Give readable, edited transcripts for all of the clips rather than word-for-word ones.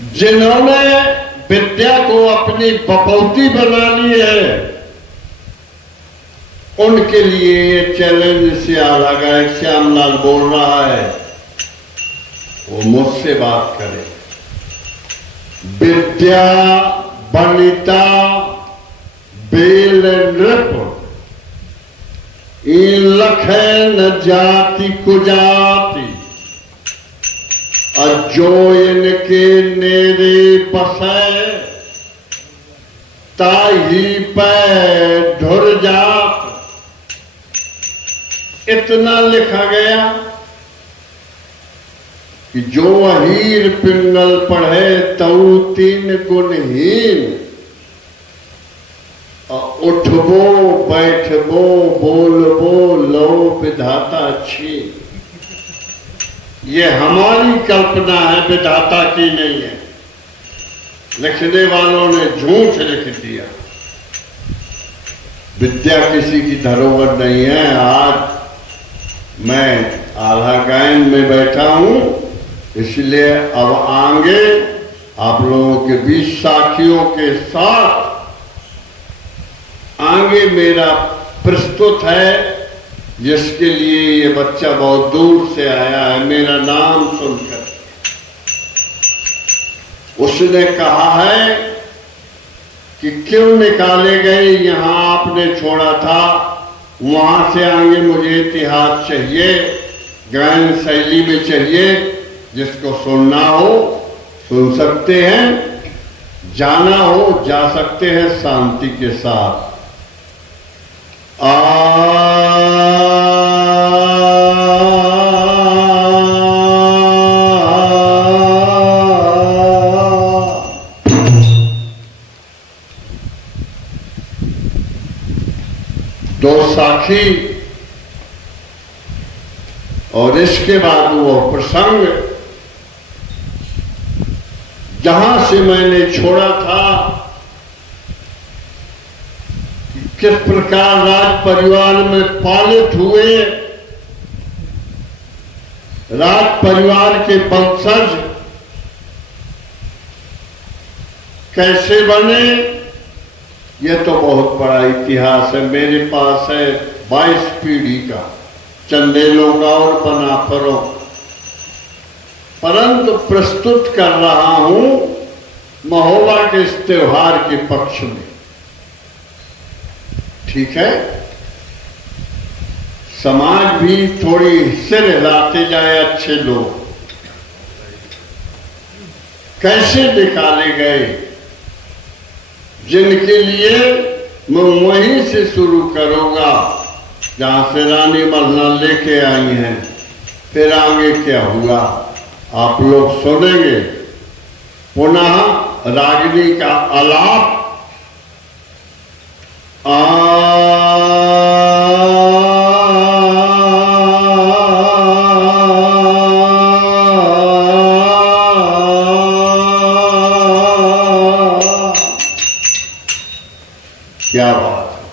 जिन्होंने विद्या को अपनी बपौती बना ली है, उनके लिए ये चैलेंज से लगा। श्यामलाल बोल रहा है, वो मुझसे बात करे। विद्या वनिता बेल नृप इन लखे न जाति कुजाति, जो इनके नेरे बसे ताही पे ढुर जात। इतना लिखा गया कि जो हीर पिंगल पढ़े तऊ तीन गुणहीन, उठबो बैठबो बोलबो लो विधाता छी। ये हमारी कल्पना है, विधाता की नहीं है। लिखने वालों ने झूठ लिख दिया। विद्या किसी की धरोहर नहीं है। आज मैं आल्हा गायन में बैठा हूं, इसलिए अब आगे आप लोगों के बीच साखियों के साथ आगे मेरा प्रस्तुत है, जिसके लिए ये बच्चा बहुत दूर से आया है मेरा नाम सुनकर। उसने कहा है कि क्यों निकाले गए, यहां आपने छोड़ा था, वहां से आगे मुझे इतिहास चाहिए, गायन शैली में चाहिए। जिसको सुनना हो सुन सकते हैं, जाना हो जा सकते हैं शांति के साथ। दो साखी और इसके बाद वो प्रसंग जहां से मैंने छोड़ा था, किस प्रकार राज परिवार में पालित हुए, राज परिवार के वंशज कैसे बने, ये तो बहुत बड़ा इतिहास है। मेरे पास है 22 पीढ़ी का, चंदेलों का और पनाफरों, परंतु प्रस्तुत कर रहा हूं महोबा के इस त्योहार के पक्ष में। ठीक है, समाज भी थोड़ी सिर हिलाते जाए। अच्छे लोग कैसे निकाले गए, जिनके लिए मैं वहीं से शुरू करूंगा जहां से रानी मल्ला लेके आई हैं। फिर आगे क्या हुआ आप लोग सुनेंगे। पुनः रागिनी का आलाप क्या बात है।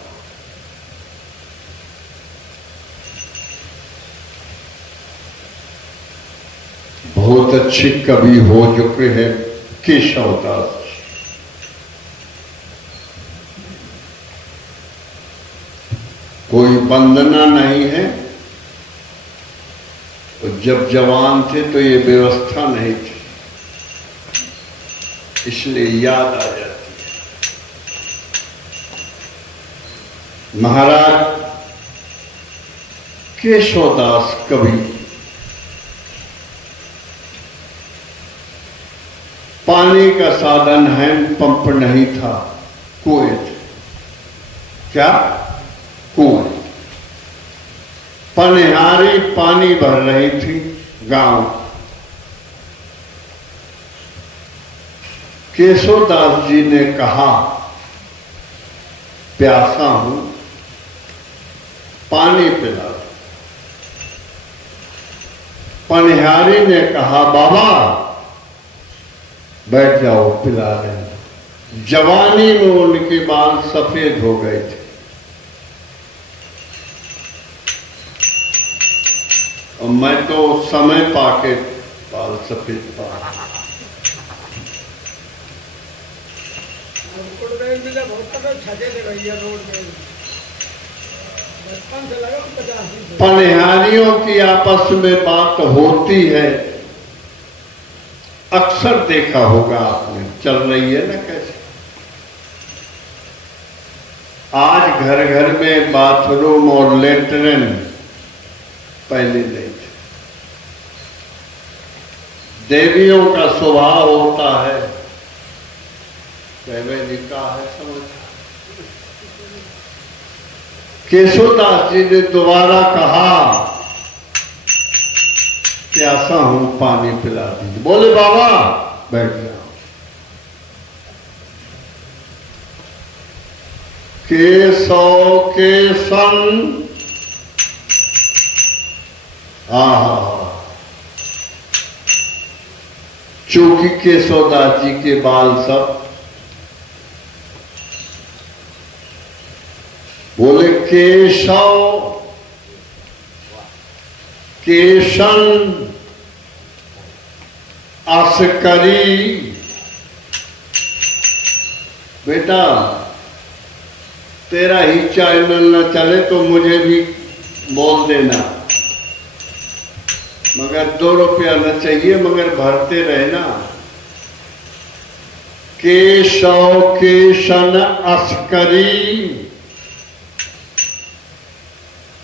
बहुत अच्छे कवि हो चुके हैं केशवदास। कोई वंदना नहीं है, और जब जवान थे तो ये व्यवस्था नहीं थी, इसलिए याद आ जाती है। महाराज केशवदास कवि पानी का साधन हैंडपंप नहीं था, कुएं थे। क्या? कुएं। पनिहारी पानी भर रही थी गांव। केशवदास जी ने कहा, प्यासा हूं, पानी पिला। पनिहारी ने कहा, बाबा बैठ जाओ पिला दें। जवानी में उनके बाल सफेद हो गए थे। और मैं तो समय पाके बाल सफेद पा। फुटबॉल भी जब होता तो छजे दे भैया रोड में 55 से लगा 50 पनिहारियों की आपस में बात होती है, अक्सर देखा होगा आपने, चल रही है ना कैसे। आज घर घर में बाथरूम और लेटरिन पहले नहीं थे। देवियों का स्वभाव होता है, पहले लिखा है समझ। केशवदास जी ने दोबारा कहा, प्यासा हूं पानी पिला दीजिए। बोले बाबा बैठ जाओ। केशव के संग चूंकि केशवदास जी के बाल सब बोले केशव केशन अस्करी। बेटा तेरा ही चैनल न चले तो मुझे भी बोल देना, मगर 2 रुपया न चाहिए, मगर भरते रहना। केशव केशन अस्करी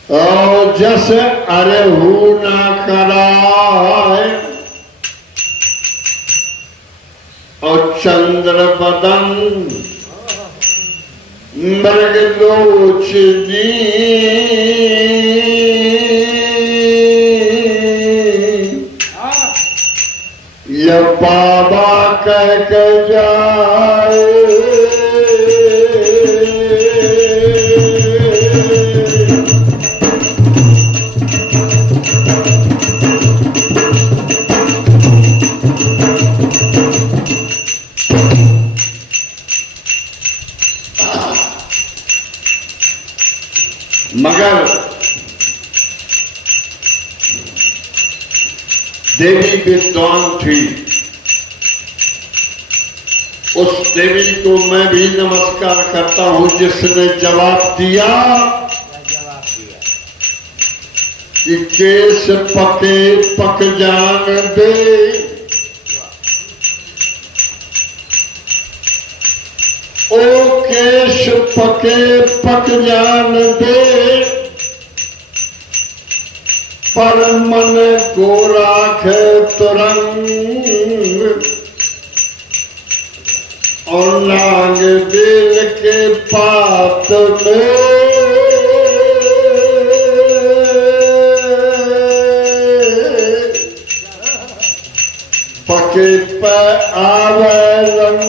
और जस अरहू ना कराए और चंद्र बदन मृगलोचनी ये बाबा कह के जाए। मगर देवी विद्वान थी, उस देवी को मैं भी नमस्कार करता हूं जिसने जवाब दिया कि केस पके पक जान दे, ओ केश पके पक जान दे, पर मन को राखे तुरंग और नाग बेल के पात में पके पे आवे रंग।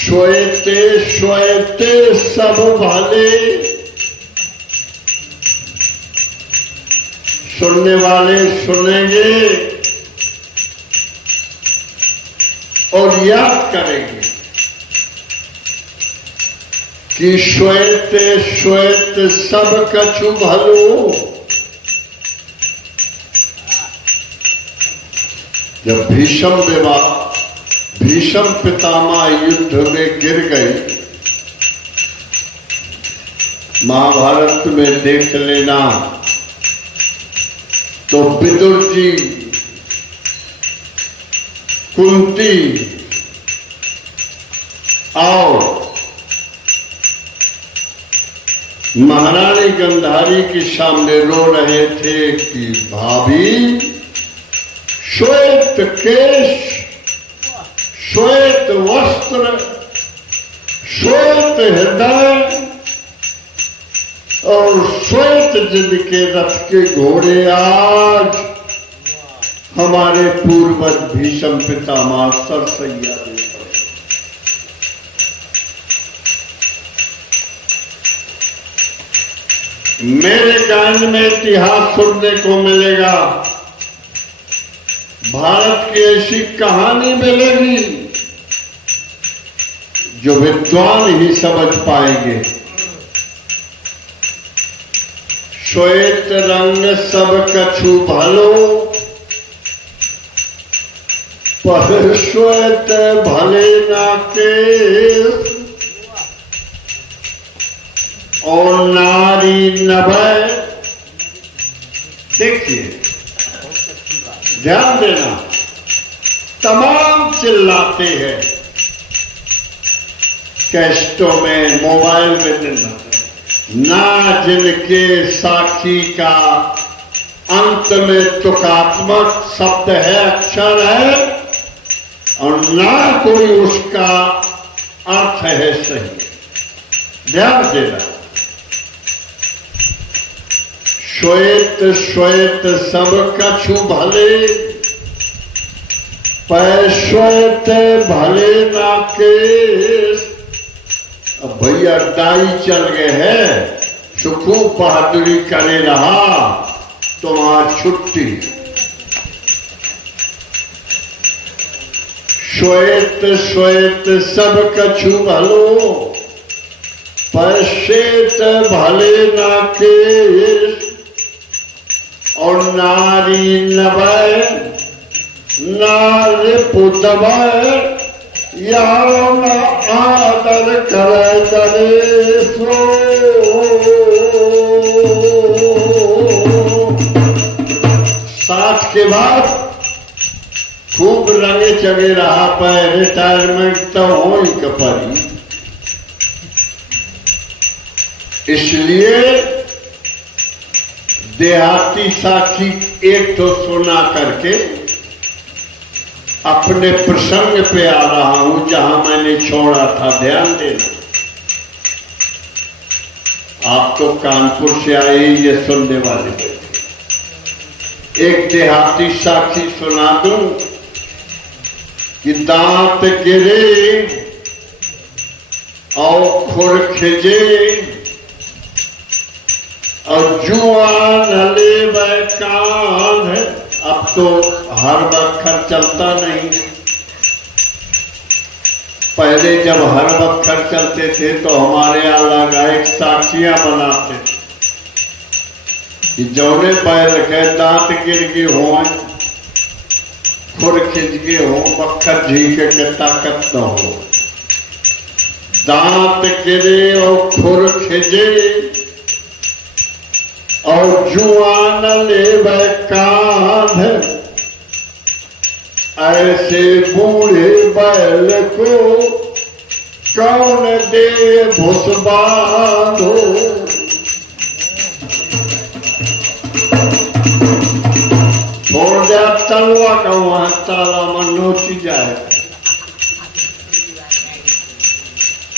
श्वेते श्वेते सब भाले, सुनने वाले सुनेंगे और याद करेंगे कि श्वेते श्वेत सब कछु भलो। जब भीषम पितामह युद्ध में गिर गए, महाभारत में देख लेना, तो विदुर जी, कुंती और महारानी गंधारी के सामने रो रहे थे कि भाभी श्वेत केश, श्वेत वस्त्र, श्वेत हृदय और श्वेत जिनके रथ के घोड़े आज हमारे पूर्वज भीष्म पितामह सरसैया दे पड़े। मेरे गान में इतिहास सुनने को मिलेगा, भारत की ऐसी कहानी मिलेगी जो विद्वान ही समझ पाएंगे। श्वेत रंग सब कछु भलो, पर श्वेत भले ना केस, और नारी नभय। देखिए, ध्यान देना, तमाम चिल्लाते हैं कैस्टों में, मोबाइल में देना, ना जिनके साक्षी का अंत में तुकात्मक शब्द है, अक्षर है, और ना कोई उसका अर्थ है सही। ध्यान देना, श्वेत श्वेत सब कछु भले, पर श्वेत भले ना केस। अब भैया दाई चल गए हैं, सुखू बहादुरी करे रहा, तुम्हारी छुट्टी। श्वेत श्वेत सब कछु भलो, पर श्वेत भले ना केस, और नारी नभय नारी पुतभय, यारो न आदर करे करे सो। साठ के बाद खूब रंगे चढ़े रहा, पर रिटायरमेंट तो हो ही कपरी। इसलिए देहाती साखी एक तो सुना करके अपने प्रसंग पे आ रहा हूं जहां मैंने छोड़ा था। ध्यान देना, आप तो कानपुर से आए, ये सुनने वाले बैठे। एक देहाती साखी सुना दूं कि दांत गिरे और खुर खिजे, और जुआन हले वह कान है। अब तो हर बखर चलता नहीं, पहले जब हर बखर चलते थे तो हमारे यहाँ गायक साक्षियां बनाते कि जौने पैर के दांत गिर गए हो, खुर खिंच गए हो, बखर झीके के ताकत न हो। दांत गिरे और खुर खिजे, और जुआन ले वह कांध, ऐसे बूढ़े बैल को कौन दे भुस बांधो। छोड़ दे तलवा का, वहां ताला मन नोची जाए।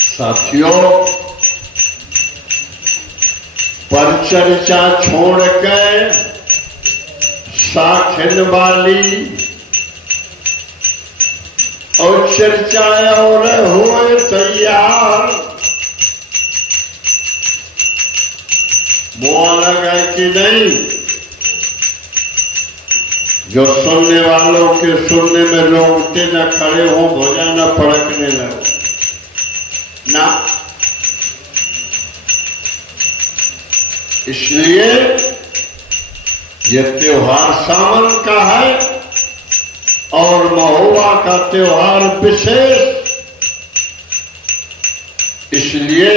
साथियों, परिचर्चा छोड़ के साखिन वाली और चर्चा और हुए तैयार। वो अलग है कि नहीं, जो सुनने वालों के सुनने में लोग उठे न खड़े हो, भोजन न पड़कने लगे ना। इसलिए ये त्योहार सावन का है और महुआ का त्योहार विशेष। इसलिए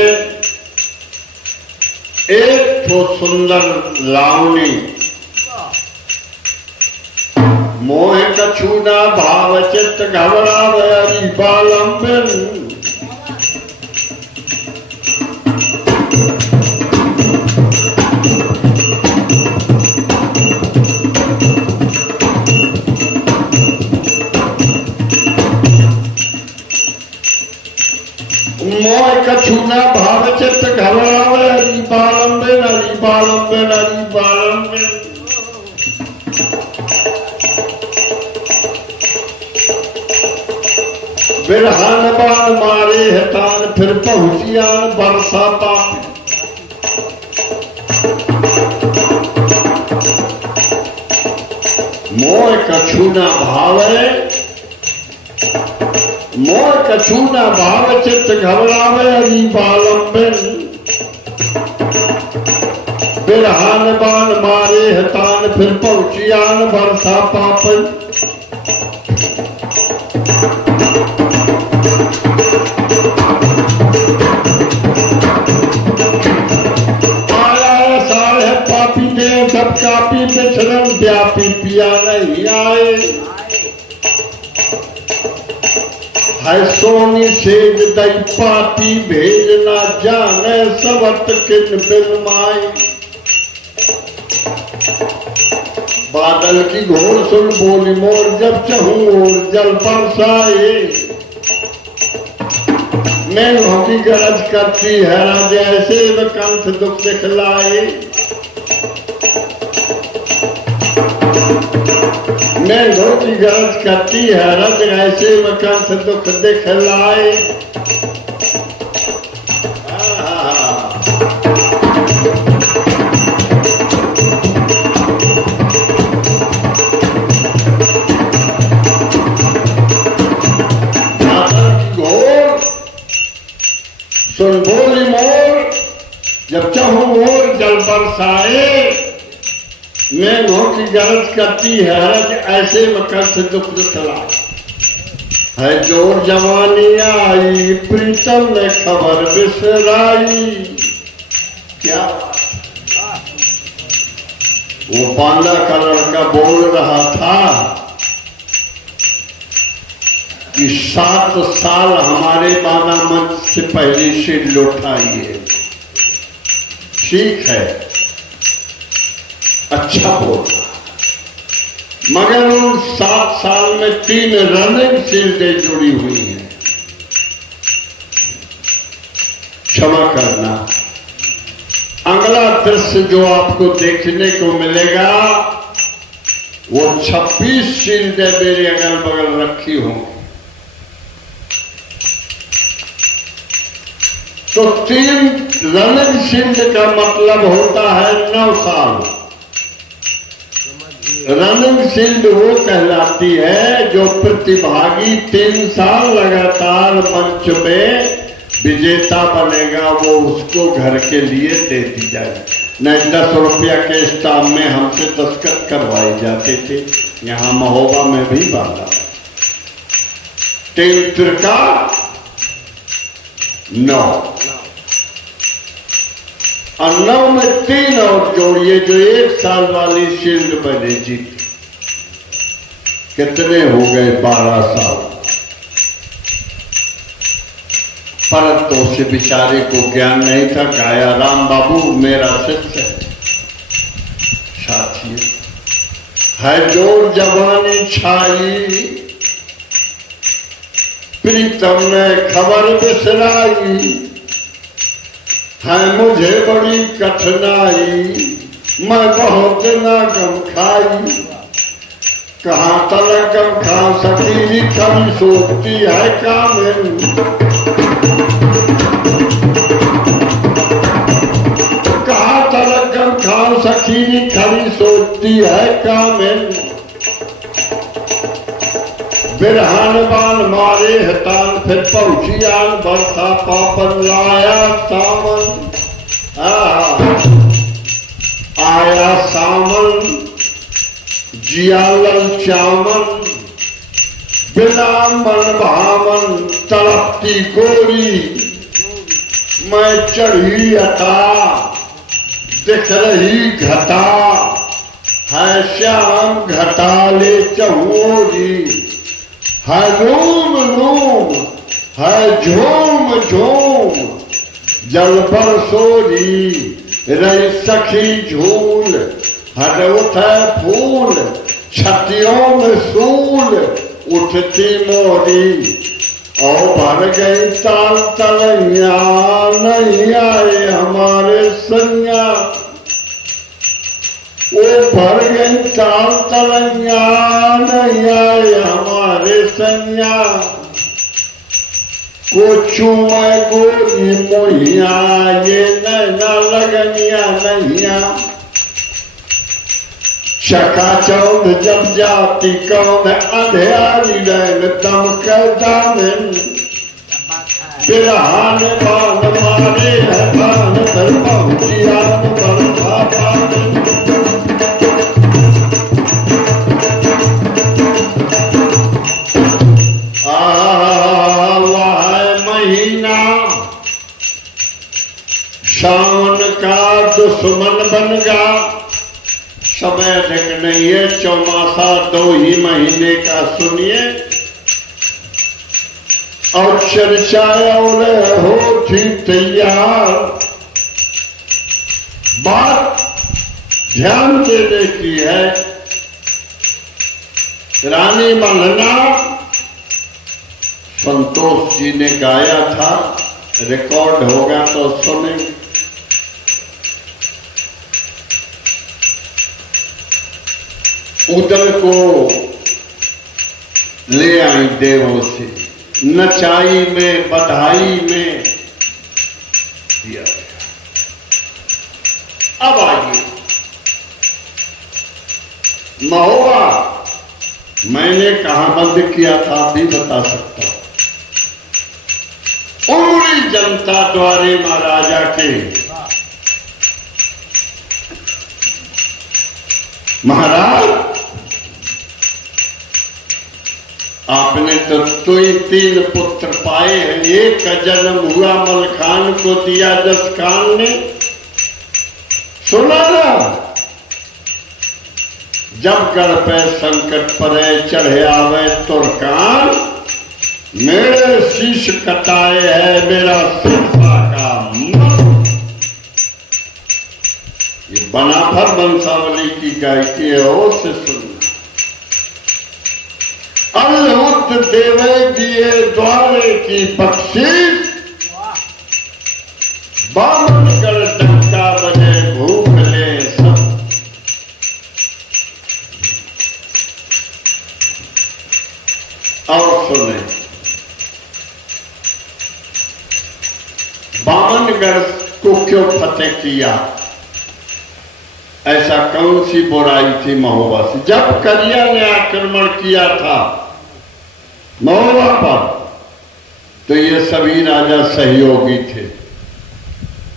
एक तो सुंदर लावणी, मोह कछूना भाव चित्त घबरावे हरि बालंबन। मोह कछूना भाव चित्त घबरावे हरि बालंबन, हरि बालंबन, हरि बालंबन। बिरहान बाण मारे हतान, फिर पहुंचियान बरसा पापी। मोह कछूना भावे मोर कछु न भाव चित्त घबरावे हरि बालम्बिन बिरहान बान मारे हतान फिर पहुंचियान वर्षा पापन आया साढ़े पापी देव सब कापी बिछड़न व्यापी पिया नहीं आए है सोनी सेज दई पाती भेज ना जाने सबत किन बिलमाई बादल की घोर सुन बोली मोर जब चहूं और जल बरसाए मैं की गरज करती है राजा ऐसे में कंठ दुख दिखलाए मैं की गरज करती है रज ऐसे में कंठ दुख दिखलाए सुन बोली मोर जब चाहूं मोर जल बरसाए मैं की गरज करती है रज ऐसे में कंठ दुख दिखलाए है जोर जवानी आई प्रीतम ने खबर बिसराई क्या वो पांडा का लड़का बोल रहा था कि 7 साल हमारे बाना मंच से पहले से लौटाइए ठीक है अच्छा बोल मगर उन 7 साल में 3 रनिंग सीटें जुड़ी हुई हैं क्षमा करना अगला दृश्य जो आपको देखने को मिलेगा वो 26 सीटें मेरे अगल बगल रखी होंगी तो 3 रनिंग शील्ड का मतलब होता है 9 साल रनिंग शील्ड वो कहलाती है जो प्रतिभागी 3 साल लगातार मंच में विजेता बनेगा वो उसको घर के लिए दे दी जाए नहीं 10 रुपया के स्टाम्प में हमसे दस्तखत करवाए जाते थे यहाँ महोबा में भी बांधा 3 तिरका 9 और 9 में 3 और जोड़िए जो 1 साल वाली शील्ड बने जी कितने हो गए 12 साल परंतु उसे बेचारे को ज्ञान नहीं था गाया राम बाबू मेरा शिष्य साथी है जोर जवानी छाई प्रीतम ने खबर बिसराई है मुझे बड़ी कठिनाई मैं बहुत ना गम खाई कहाँ तक गम खा सकी कभी सोचती है कामिन कहाँ तक गम खा सकी खड़ी सोचती है कामिन बिरहान बान मारे हतान फिर पहुंचियान बरसा पापन लाया सामन आया सामन जियालन चामन बिना मन भावन तड़पती गोरी मैं चढ़ी अटा दिख रही घटा है श्याम घटा ले चहोरी है लूम लूम है झूम झूम जल पर सोरी रही सखी झूल हट उठे फूल छतियों में सूल उठती मोरी और भर गई ताल तलैया नहीं आए हमारे संज्ञा वो भर गई ताल तलैया नहीं आए हमारे संज्ञा को चूमे गोरी मोहिया ये नैना लगनिया नैया चकाचौंध जब जाती कौन अंधेरी रैन दम कर दामन बिरहान बान मारे है बान पर पहुंचियान पर बाबा महीना सावन का दुश्मन बन गया। समय अधिक नहीं है, चौमासा 2 ही महीने का सुनिए और चर्चाएं और हो थी तैयार। बात ध्यान देने की है। रानी मल्हना संतोष जी ने गाया था, रिकॉर्ड होगा तो सुनेंगे। उदल को ले आई देवों से, नचाई में बधाई में दिया गया। अब आइए महोबा, मैंने कहां बंद किया था भी बता सकता हूं। पूरी जनता द्वारे महाराजा के महाराज आपने तो 3 पुत्र पाए हैं। एक का जन्म हुआ मलखान को दिया जस खान ने, सुना ना? जब कर पे संकट पड़े चढ़े आवे तुरकान, मेरे शीश कटाए है मेरा सिरसा का मन। ये बनाफर वंशावली की गायकी है, ओ से सुनना। अल्हुत देवे दिए द्वारे की बख्शीश, बामन कर डंका बजे भूख ले सब। और सुने, बामनगढ़ को क्यों फतेह किया? ऐसा कौन सी बुराई थी महोबा से? जब करिया ने आक्रमण किया था महोबा पर, तो ये सभी राजा सहयोगी थे।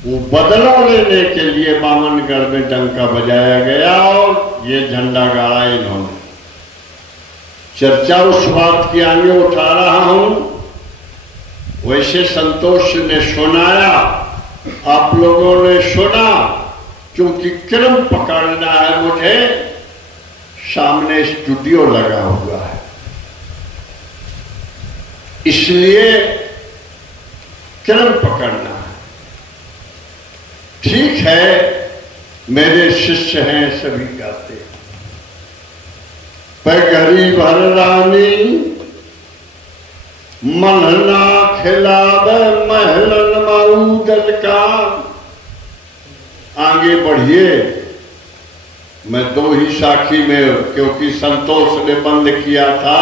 वो बदला लेने के लिए बामनगढ़ में डंका बजाया गया और ये झंडा गाड़ा इन्होंने। चर्चा उस बात की आगे उठा रहा हूं, वैसे संतोष ने सुनाया, आप लोगों ने सुना, क्योंकि क्रम पकड़ना है मुझे। सामने स्टूडियो लगा हुआ है, इसलिए क्रम पकड़ना है। ठीक है, मेरे शिष्य हैं, सभी गाते हैं। पैगरी भर रानी मल्हना खिलावे महलन माऊदल का। आगे बढ़िए, मैं 2 ही साखी में, क्योंकि संतोष ने बंद किया था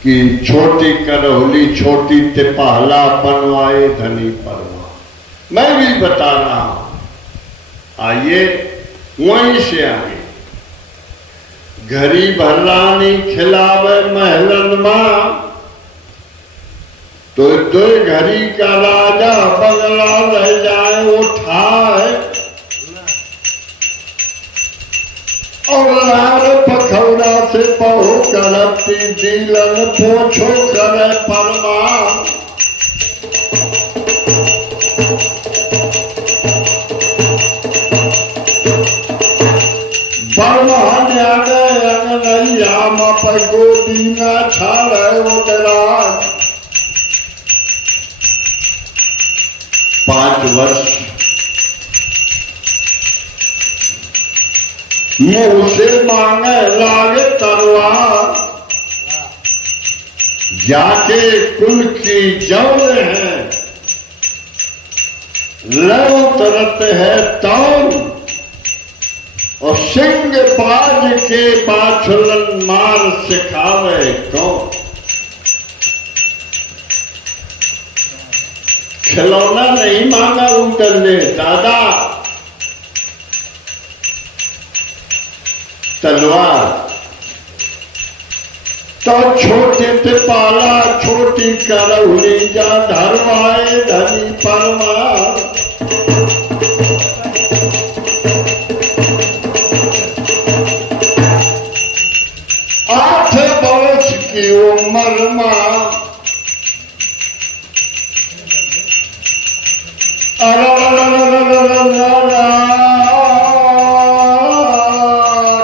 कि छोटी करौली छोटी ते पहला बनवाए धनी परवा। मैं भी बता रहा हूं, आइए वहीं से आगे। घरी भरानी खिलावे महलन मां, तो 2 घड़ी का राजा बगला ले जाए उठाए, और लाल पखौड़ा से बहु करती दिलन पोछो करे परमान। बरमान आगे अंगनैया पर गोदी न छाड़े उतराज। 5 वर्ष मुंह से मांगे लागे तलवार, जाके कुल की जौन है लो तरत है तौन, और सिंह बाज के बाछुलन मार सिखावे कौन। खिलौना नहीं मांगा उधर ने, दादा तलवार। तो छोटे ते पाला छोटी करहुली जा धरवाए धनी परमार। आठ वर्ष की उम्र में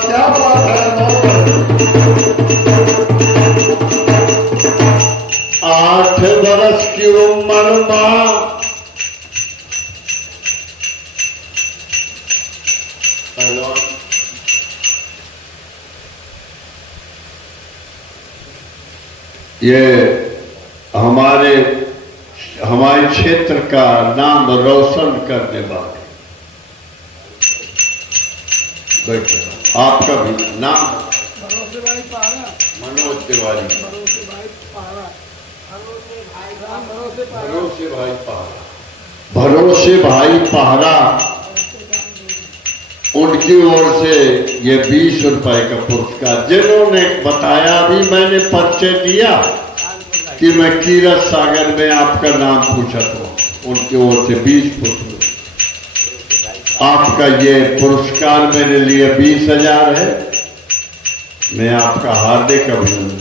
क्या बात है। 8 वर्ष की उम्र में ये हमारे क्षेत्र का नाम रोशन करने वाले। बैठे आपका भी नाम? भरोसे भाई पहाड़ा। मनोज तिवारी। भरोसे भाई पहाड़ा। भरोसे भाई पहाड़ा। भरोसे भाई पहाड़ा। उनकी ओर से ये 20 रुपए का पुरस्कार, जिन्होंने बताया भी, मैंने परिचय दिया कि मैं कीरत सागर में आपका नाम पूछा तो उनकी ओर से 20 पुरस्कार। आपका ये पुरस्कार मेरे लिए 20,000 है। मैं आपका हार्दिक अभिनंदन।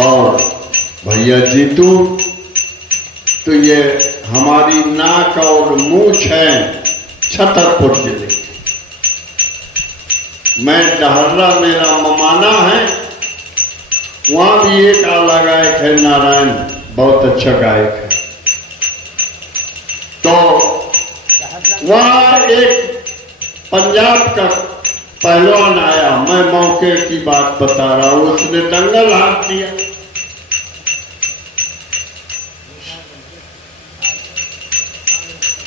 और भैया जीतू, तो ये हमारी नाक और मूछ है छतरपुर जिले। मैं डहर्रा मेरा ममाना है, वहां भी एक आला गायक है नारायण, बहुत अच्छा गायक है। तो वहां एक पंजाब का पहलवान आया, मैं मौके की बात बता रहा हूं, उसने दंगल हाथ दिया।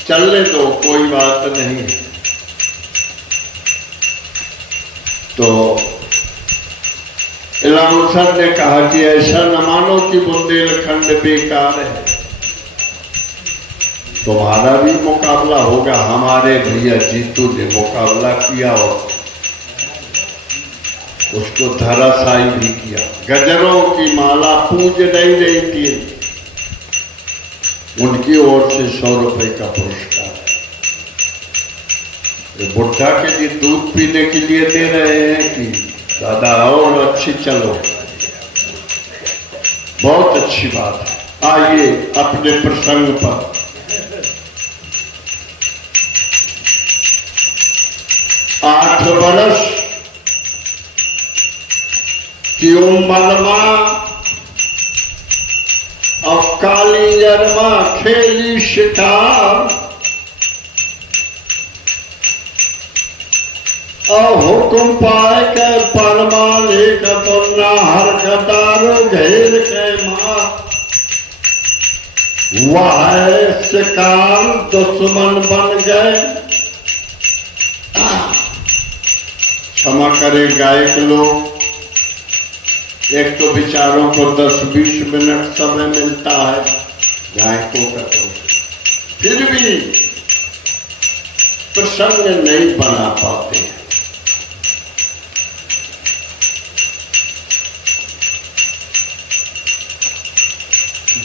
चलने दो, कोई बात नहीं। तो इलाम सर ने कहा कि ऐसा न मानो कि बुंदेलखंड बेकार है, तुम्हारा भी मुकाबला होगा। हमारे भैया जीतू ने मुकाबला किया और उसको धराशायी भी किया। गजरों की माला पूज नहीं रही थी। उनकी ओर से 100 रुपए का पुरस्कार। बुढ़ा के लिए दूध पीने के लिए दे रहे हैं कि दादा और अच्छी चलो, बहुत अच्छी बात है। आइए अपने प्रसंग पर। आठ वर्ष की उम्र में अब काली जरमा खेली शिकार। हुकुम पाए के परमान एक अपना हर कतारो घेर के मार। वह शिकार दुश्मन बन गए। क्षमा करे गायक लोग, एक तो विचारों को 10-20 मिनट समय मिलता है गायकों का, तो फिर भी प्रसंग नहीं बना पाते।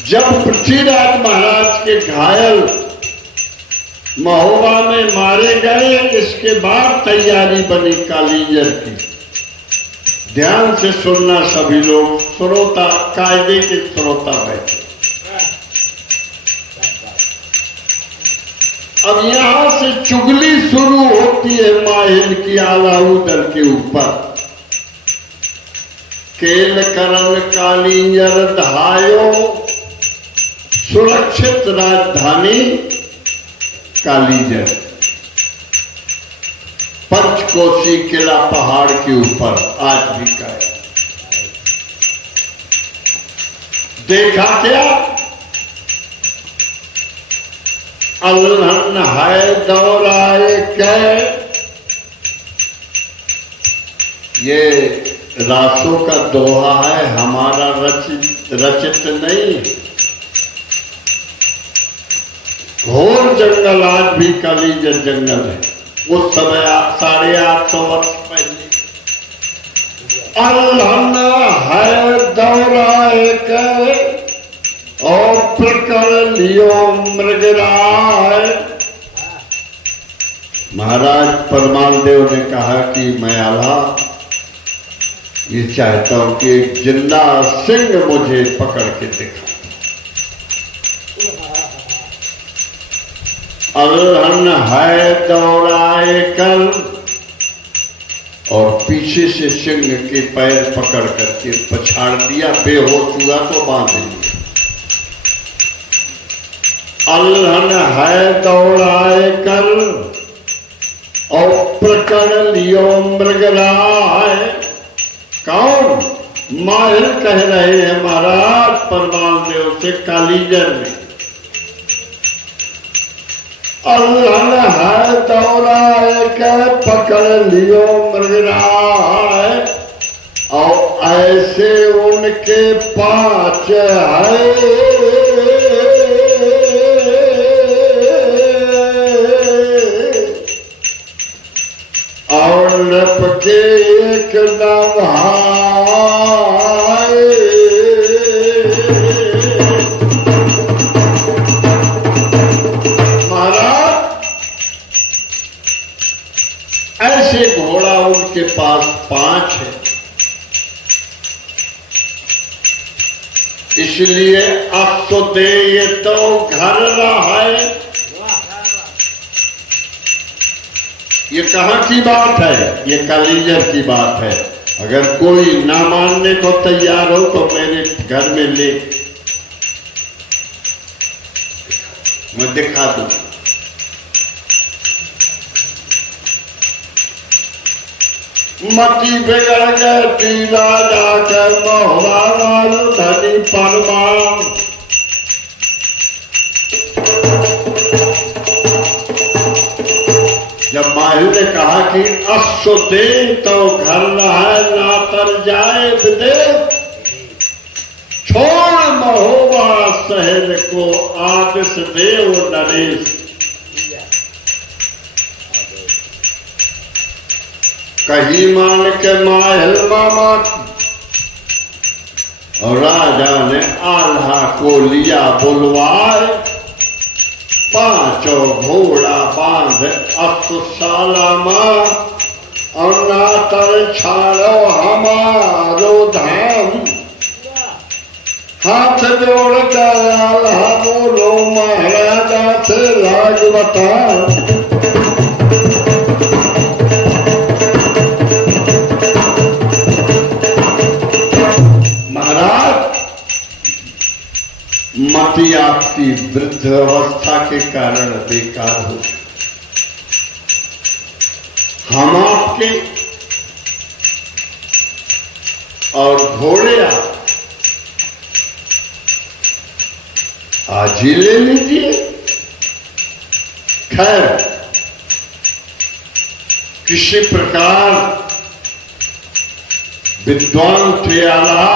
जब पृथ्वीराज महाराज के घायल महोबा में मारे गए, इसके बाद तैयारी बनी कालीजर की। ध्यान से सुनना सभी लोग, श्रोता, कायदे के श्रोता बैठे। अब यहां से चुगली शुरू होती है माहिर की आलाउदर के ऊपर। केल करण कालीजर धायो, सुरक्षित राजधानी कालीजर। पंचकोशी किला पहाड़ के ऊपर आज भी का है। देखा क्या? अल्हन है दौराए कै। ये रासों का दोहा है, हमारा रचित नहीं। घोर जंगल आज भी कालीजर जंगल है। उस समय 850 वर्ष पहले अल्लाह है दौड़ाए कर और पकड़ लियो मृगराय। महाराज परमाल देव ने कहा कि मैं आला ये चाहता हूं कि एक जिंदा सिंह मुझे पकड़ के दिखा। अल्लाह है दौड़ाए कर और पीछे से सिंह के पैर पकड़ करके पछाड़ दिया, बेहोश हुआ तो बांध दिया। अल्लाह है दौड़ाए कर और पकड़ लियो मृगराय। कौन? माहिर कह रहे हैं महाराज परमाल देव से कालीजर में। अल्लाह है दौड़ाए कर पकड़ लियो मृगराय और ऐसे उनके पाँच है और लपके एक नवाए। ऐसे घोड़ा उनके पास 5 है, इसलिए अब तो दे ये तो घर रहा है। ये कहाँ की बात है? ये कालीजर की बात है। अगर कोई ना मानने को तैयार हो तो मेरे घर में ले, मैं दिखा दूं। मती बिगड़ गए पीला जाकर मोहरा लाल धनी परमान। जब माहिर ने कहा कि अश्व दे तो घर रहा ना तर जाए विदेश, छोड़ महोबा शहर को आदिश देव नरेश। कही मान के माहिर मामा और राजा ने आल्हा को लिया बुलवाए। 5 घोड़ा बांध अस्तशाला मां और नातर छाड़ो हमारो धाम। हाथ जोड़ कर आल्हा बोलो महाराजा से लाज बता। मती आपकी वृद्ध अवस्था के कारण बेकार हो, हम आपके और घोड़े आप आज ही ले लीजिए। खैर किसी प्रकार विद्वान थे आला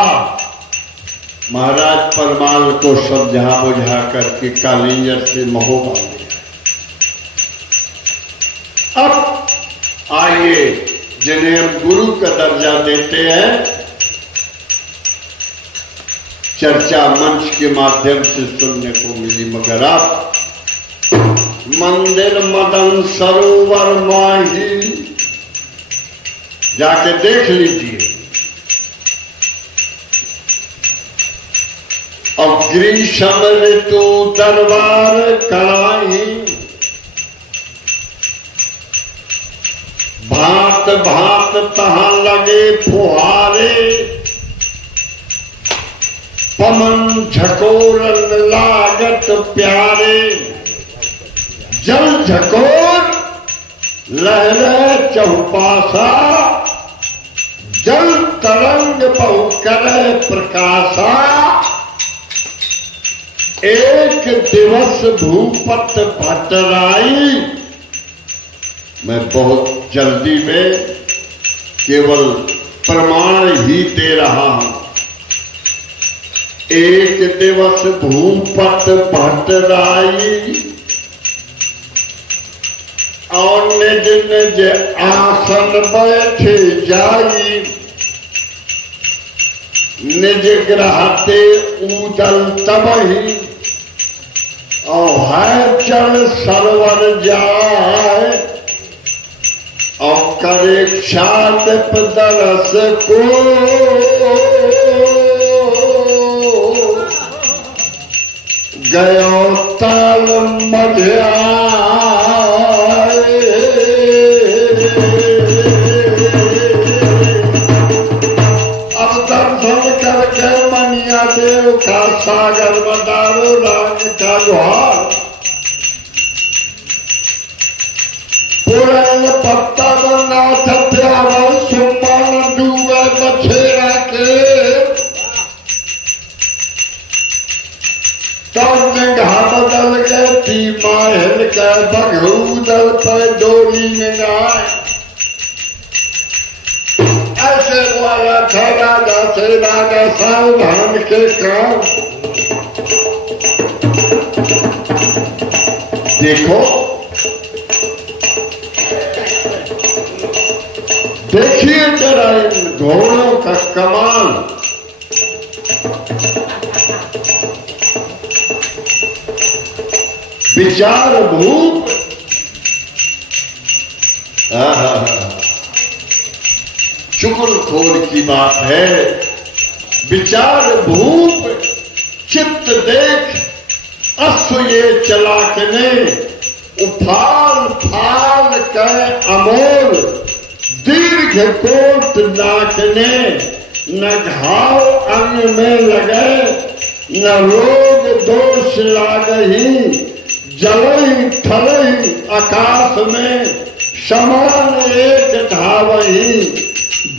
महाराज परमाल को समझा बुझा करके कालीजर से महोबा लिया। अब आइए जिन्हें हम गुरु का दर्जा देते हैं, चर्चा मंच के माध्यम से सुनने को मिली, मगर आप मंदिर मदन सरोवर माही जाके देख लीजिए। और ग्रीष्म ऋतु दरबार कराई, भांत भांत तहां लगे फुहारे। पवन झकोरन लागत प्यारे, जल झकोर लहरे चौपासा। जल तरंग बहु करे प्रकाशा। एक दिवस भूपत भटराई। मैं बहुत जल्दी में केवल प्रमाण ही दे रहा हूं। एक दिवस भूपत भटराई और निज निज आसन बैठे जाई। निज ग्रहते ऊदल तबहि और है चल सरवर जाए और करे क्षात दरस को गयो ताल मध्या करके मनिया देव का सागर बदारो राग का गुहार पुरान पत्ता बना थप्यावर सुमन डूबे बछेरा के तब निगाह बदल गए थी माहिल के बघूदल पर डोरी में गाय ऐसे वाला था राजा से राजा सावधान के काम देखो देखिए जरा इन घोड़ों का कमाल विचार भूप चुगलखोर की बात है विचार भूप चित्त देख अश्व ये चलाकने उफाल फाल के अमोल दीर्घ कोट नाकने न घाव अंग में लगे न रोग दोष लागही जलई थलई आकाश में समान एक धावही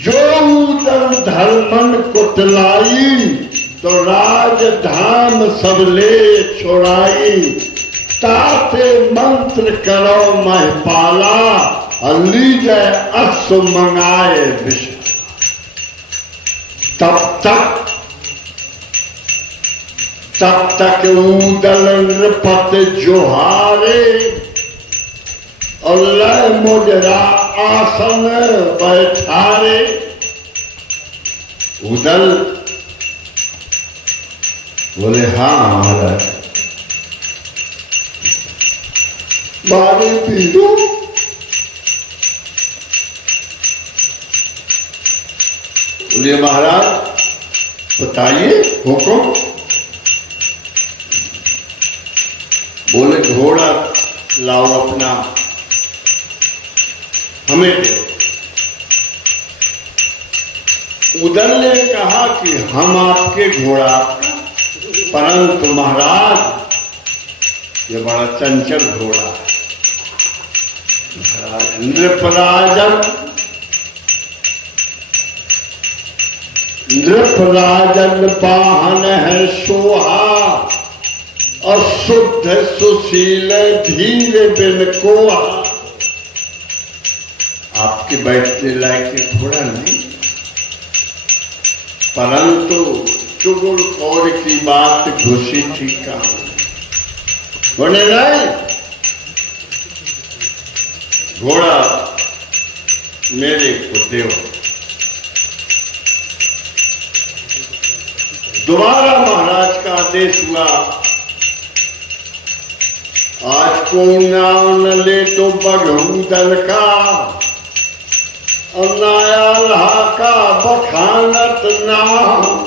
जो उदर धर्मन कुटलाई तो राजधाम सब ले छोड़ाई ताते मंत्र करो महिपाला लीजय अश्व मंगाए विश्व तब तक उदल नृपत जोहारे और लय मुजरा आसन बैठारे उदल बोले हाँ महाराज बारे पी दो बोले महाराज बताइए हुक्म बोले घोड़ा लाओ अपना हमें दो उदल ने कहा कि हम आपके घोड़ा परंतु महाराज ये बड़ा चंचल घोड़ा है नृपराजन पाहन है सोहा और शुद्ध सुशील धीरे बिन कोहा आपके बैठने लायक घोड़ा नहीं परंतु चुगलखोर की बात घुसी थी कहाँ बोले नहीं घोड़ा मेरे को देव दोबारा महाराज का आदेश हुआ आज को नाम न ले तो बघूदल का अनाया का बखानत नाम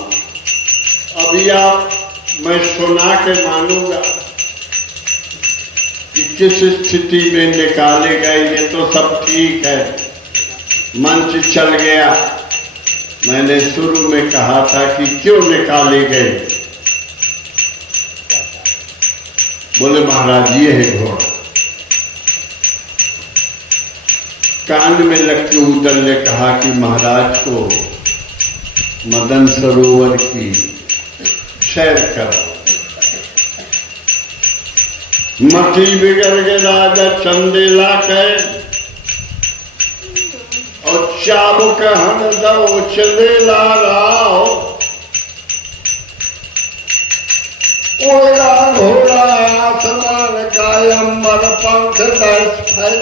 अभी आप मैं सुना के मानूंगा कि किस स्थिति में निकाले गए ये तो सब ठीक है मंच चल गया मैंने शुरू में कहा था कि क्यों निकाले गए बोले महाराज ये है घोड़ा कान में लग के उदल ने कहा कि महाराज को मदन सरोवर की सैर करो मटी बिगड़ के राजा चंदेला के और चाबुक हन दो चंदेला राव उड़ा घोड़ा आसमान का अम्बर पंख दस फैल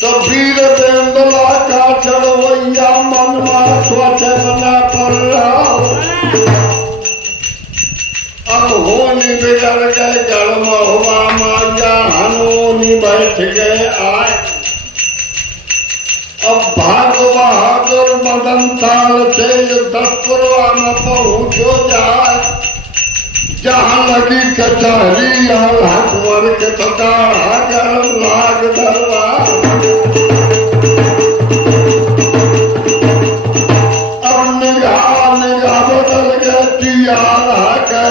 तो वीर बेंदला का चढ़वैया मन में स्वच्छ बना पड़ रहा। अब होनी बिगड़ गए गढ़ महुआ माया हनोनी बैठ गए आए। अब भाग बहादुर मदन ताल से दसपुरवा में पहुंचो जाए। जहाँ लगी कचहरी हकवर के तकाढ़ा गरम लाग दरबार। अब निगाह बदल गए तियार है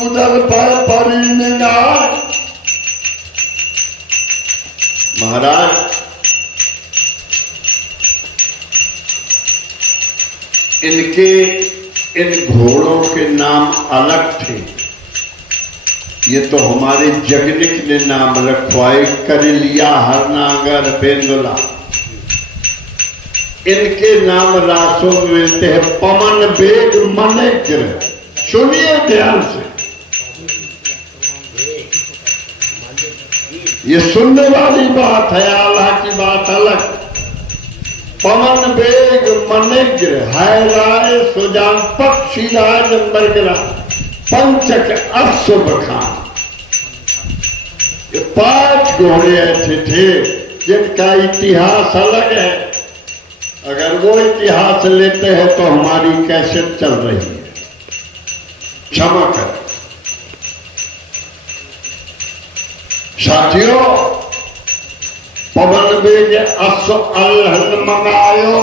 उधर पर परी निगाह। महाराज इनके इन घोड़ों के नाम अलग थे। ये तो हमारे जगनिक ने नाम रखवाए, करिलिया हरनागर बेंदुला। इनके नाम रासों में मिलते हैं। पवन बेग मनेग्र, सुनिए ध्यान से, ये सुनने वाली बात है, आला की बात अलग। पवन बेग मनेग्र है राय सुजान पक्षी राज बरगरा पंचक अशुभ खान। ये 5 घोड़े ऐसे थे जिनका इतिहास अलग है। अगर वो इतिहास लेते हैं तो हमारी कैसेट चल रही है, क्षमा कर। साथियों, पवन बेग अश्व अलहन मंगायो